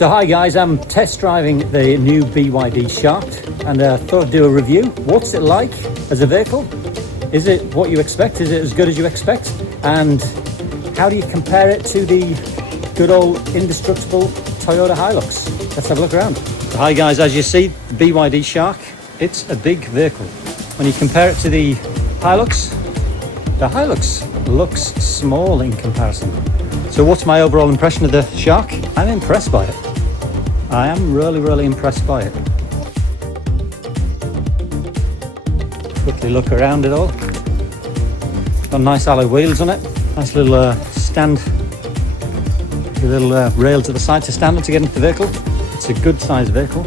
So hi guys, I'm test driving the new BYD Shark and thought I'd do a review. What's it like as a vehicle? Is it what you expect? Is it as good as you expect? And how do you compare it to the good old indestructible Toyota Hilux? Let's have a look around. So hi guys, as you see, the BYD Shark, it's a big vehicle. When you compare it to the Hilux looks small in comparison. So what's my overall impression of the Shark? I'm impressed by it. I am really impressed by it. Quickly look around it all. Got nice alloy wheels on it. Nice little stand, a little rail to the side to stand on to get into the vehicle. It's a good sized vehicle.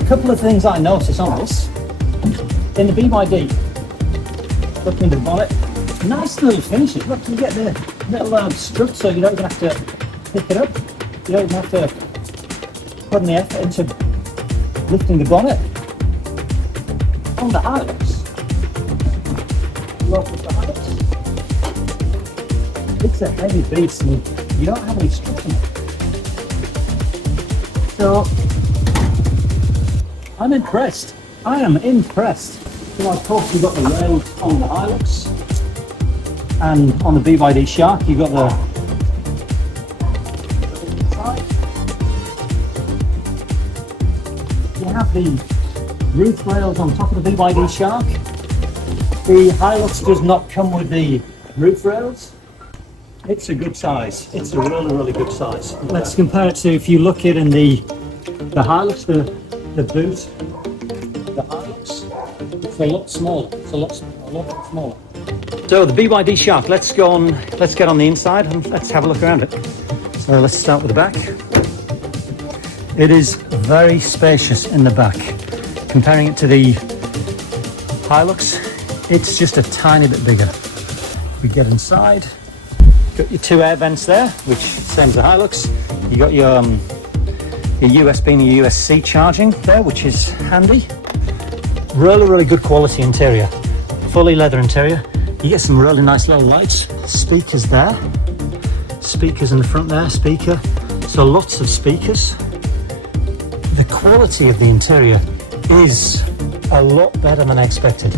A couple of things I noticed on this. In the BYD, looking at the bonnet, nice little finishes. Look, you get the little strut, so you don't even have to pick it up. You don't even have to put any effort into lifting the bonnet. On the Hilux, it's a heavy beast and you don't have any struts in it. So, I'm impressed. I am impressed. So of course you've got the rails on the Hilux, and on the BYD Shark you've got the side. You have the roof rails on top of the BYD Shark. The Hilux does not come with the roof rails. It's a good size. It's a really good size. Let's compare it to, if you look at in the Hilux, the boot, the Hilux, it's a lot smaller. It's a lot smaller. So the BYD Shark, let's get on the inside and let's have a look around it. So let's start with the back. It is very spacious in the back. Comparing it to the Hilux, it's just a tiny bit bigger. We get inside, got your two air vents there, which same as the Hilux. You got your USB and your USB-C charging there, which is handy. Really good quality interior. Fully leather interior. You get some really nice little lights. Speakers there. Speakers in the front there, speaker. So lots of speakers. The quality of the interior is a lot better than I expected.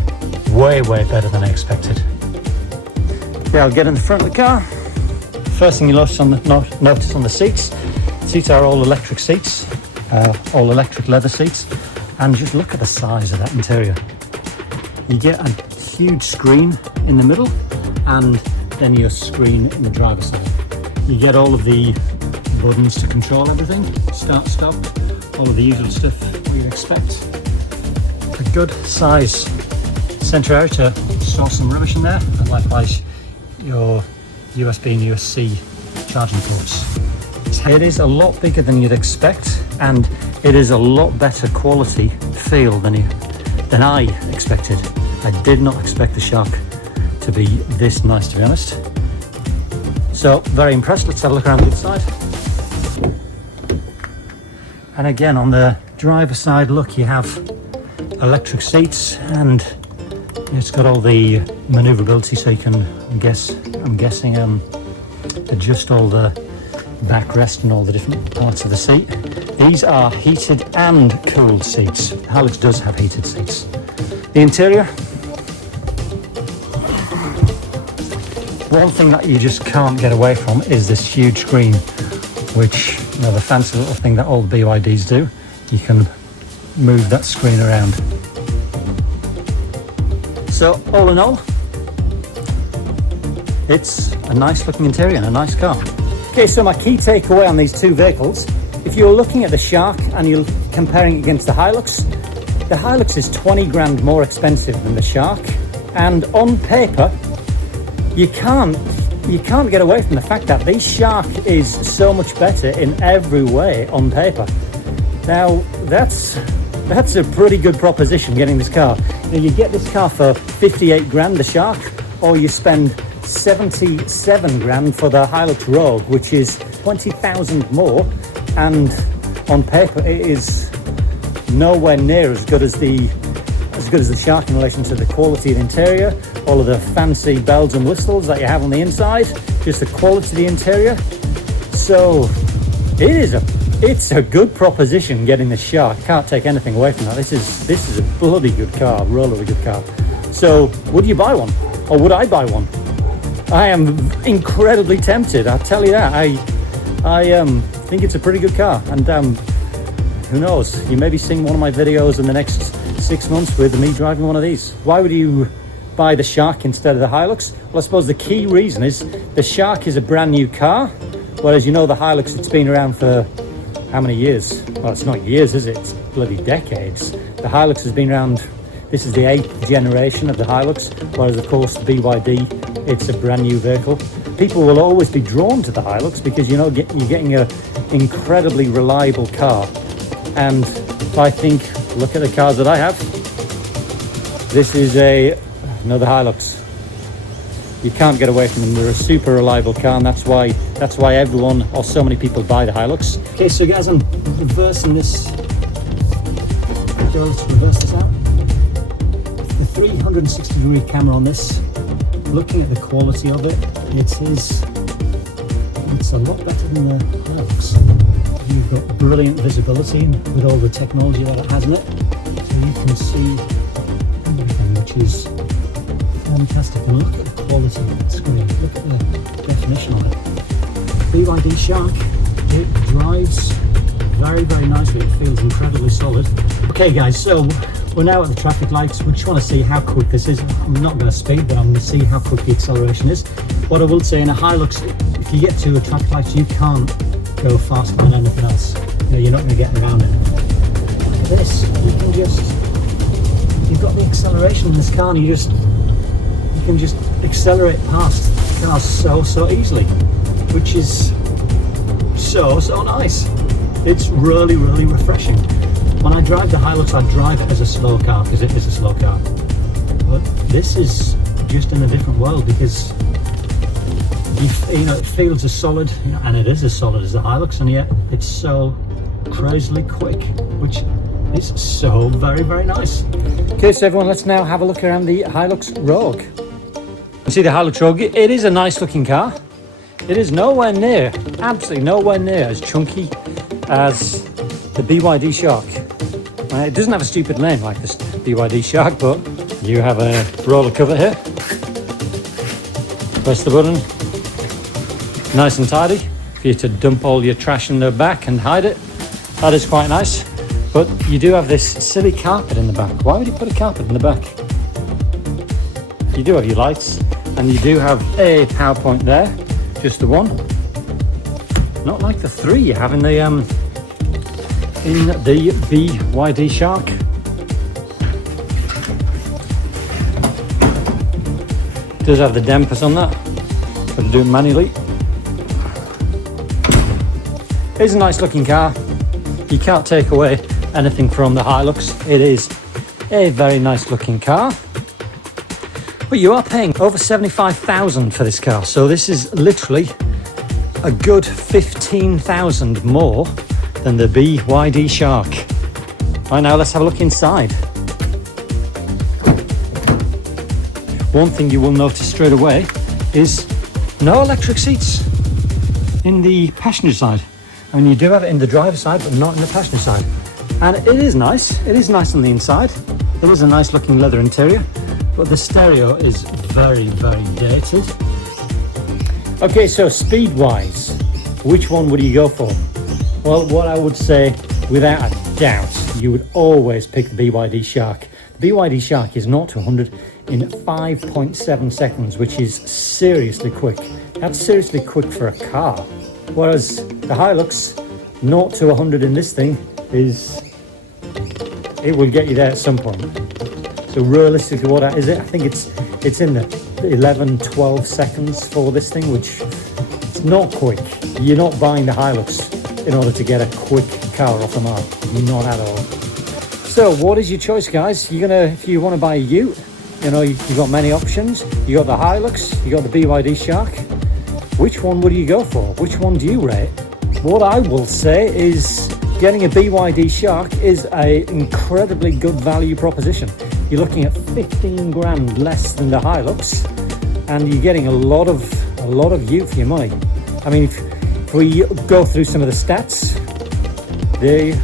Way better than I expected. Yeah, I'll get in the front of the car. First thing you notice on the seats. Seats are all electric seats, all electric leather seats, and just look at the size of that interior. You get a huge screen in the middle, and then your screen in the driver's side. You get all of the buttons to control everything, start, stop, all of the usual stuff what you expect. A good size centre area to store some rubbish in there, and likewise your USB and USB-C charging ports. It is a lot bigger than you'd expect, and it is a lot better quality feel than I expected. I did not expect the Shark to be this nice, to be honest. So very impressed. Let's have a look around the inside. And again, on the driver's side, look, you have electric seats, and it's got all the maneuverability, so you can, I'm guessing, adjust all the backrest and all the different parts of the seat. These are heated and cooled seats. The Hilux does have heated seats. The interior, one thing that you just can't get away from is this huge screen, which, you know, the fancy little thing that all the BYDs do. You can move that screen around. So all in all, it's a nice looking interior and a nice car. Okay, so my key takeaway on these two vehicles, if you're looking at the Shark and you're comparing it against the Hilux is 20 grand more expensive than the Shark, and on paper you can't get away from the fact that the Shark is so much better in every way on paper. Now that's a pretty good proposition, getting this car. You get this car for 58 grand, the Shark, or you spend 77 grand for the Hilux Rogue, which is 20,000 more, and on paper it is nowhere near as good as the Shark in relation to the quality of the interior, all of the fancy bells and whistles that you have on the inside, just the quality of the interior. So it is a it's a good proposition getting the Shark. Can't take anything away from that. This is a bloody good car, really good car. So would you buy one, or would I buy one? I am incredibly tempted, I'll tell you that. I think it's a pretty good car, and who knows, you may be seeing one of my videos in the next 6 months with me driving one of these. Why would you buy the Shark instead of the Hilux? Well, I suppose the key reason is the Shark is a brand new car, whereas you know the Hilux, it's been around for how many years? Well, it's not years, is it? It's bloody decades. The Hilux has been around, this is the 8th generation of the Hilux, whereas of course the BYD, it's a brand new vehicle. People will always be drawn to the Hilux because you know you're getting an incredibly reliable car. And I think, look at the cars that I have. This is another Hilux. You can't get away from them. They're a super reliable car, and that's why everyone, or so many people, buy the Hilux. Okay, so guys, I'm reversing this. Let's reverse this out. The 360-degree camera on this. Looking at the quality of it, it's a lot better than the Hilux. You've got brilliant visibility with all the technology that it has in it, so you can see everything, which is fantastic. And look at the quality of that screen, look at the definition of it. BYD Shark, it drives very, very nicely, it feels incredibly solid. Okay guys, so we're now at the traffic lights. We just want to see how quick this is. I'm not going to speed, but I'm going to see how quick the acceleration is. What I will say, in a Hilux, if you get to a traffic light, you can't go faster than anything else. You know, you're not going to get around it. Look at this. You've got the acceleration in this car, and you can just accelerate past cars so easily, which is so nice. It's really, really refreshing. When I drive the Hilux, I drive it as a slow car because it is a slow car. But this is just in a different world because you know, it feels as solid, you know, and it is as solid as the Hilux, and yet it's so crazily quick, which is so very, very nice. Okay, so everyone, let's now have a look around the Hilux Rogue. You see the Hilux Rogue, it is a nice looking car. It is nowhere near, absolutely nowhere near as chunky as the BYD Shark. It doesn't have a stupid name like this BYD Shark, but you have a roller cover here. Press the button. Nice and tidy for you to dump all your trash in the back and hide it. That is quite nice. But you do have this silly carpet in the back. Why would you put a carpet in the back? You do have your lights, and you do have a power point there, just the one. Not like the 3 you have in the BYD Shark. It does have the dampers on that, got to do it manually. It's a nice looking car. You can't take away anything from the Hilux. It is a very nice looking car. But you are paying over $75,000 for this car. So this is literally a good $15,000 more than the BYD Shark. Right, now let's have a look inside. One thing you will notice straight away is no electric seats in the passenger side. I mean, you do have it in the driver's side, but not in the passenger side. And it is nice. It is nice on the inside. It is a nice looking leather interior, but the stereo is very, very dated. Okay, so speed-wise, which one would you go for? Well, what I would say, without a doubt, you would always pick the BYD Shark. The BYD Shark is 0 to 100 in 5.7 seconds, which is seriously quick. That's seriously quick for a car. Whereas the Hilux, 0 to 100 in this thing it will get you there at some point. So realistically, what is it? I think it's in the 11-12 seconds for this thing, which it's not quick. You're not buying the Hilux in order to get a quick car off the mark. Not at all. So what is your choice, guys? If you want to buy a ute, you know, you've got many options. You got the Hilux, you got the BYD Shark. Which one would you go for? Which one do you rate? What I will say is getting a BYD Shark is an incredibly good value proposition. You're looking at 15 grand less than the Hilux, and you're getting a lot of ute for your money. I mean, if we go through some of the stats, The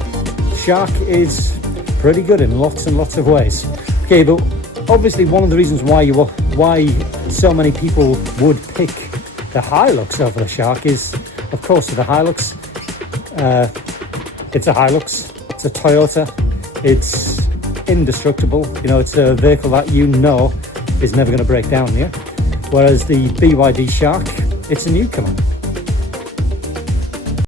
Shark is pretty good in lots and lots of ways. Okay, but obviously one of the reasons why so many people would pick the Hilux over the Shark is, of course, the Hilux. It's a Hilux. It's a Toyota. It's indestructible. You know, it's a vehicle that you know is never going to break down. Yeah. Whereas the BYD Shark, it's a newcomer.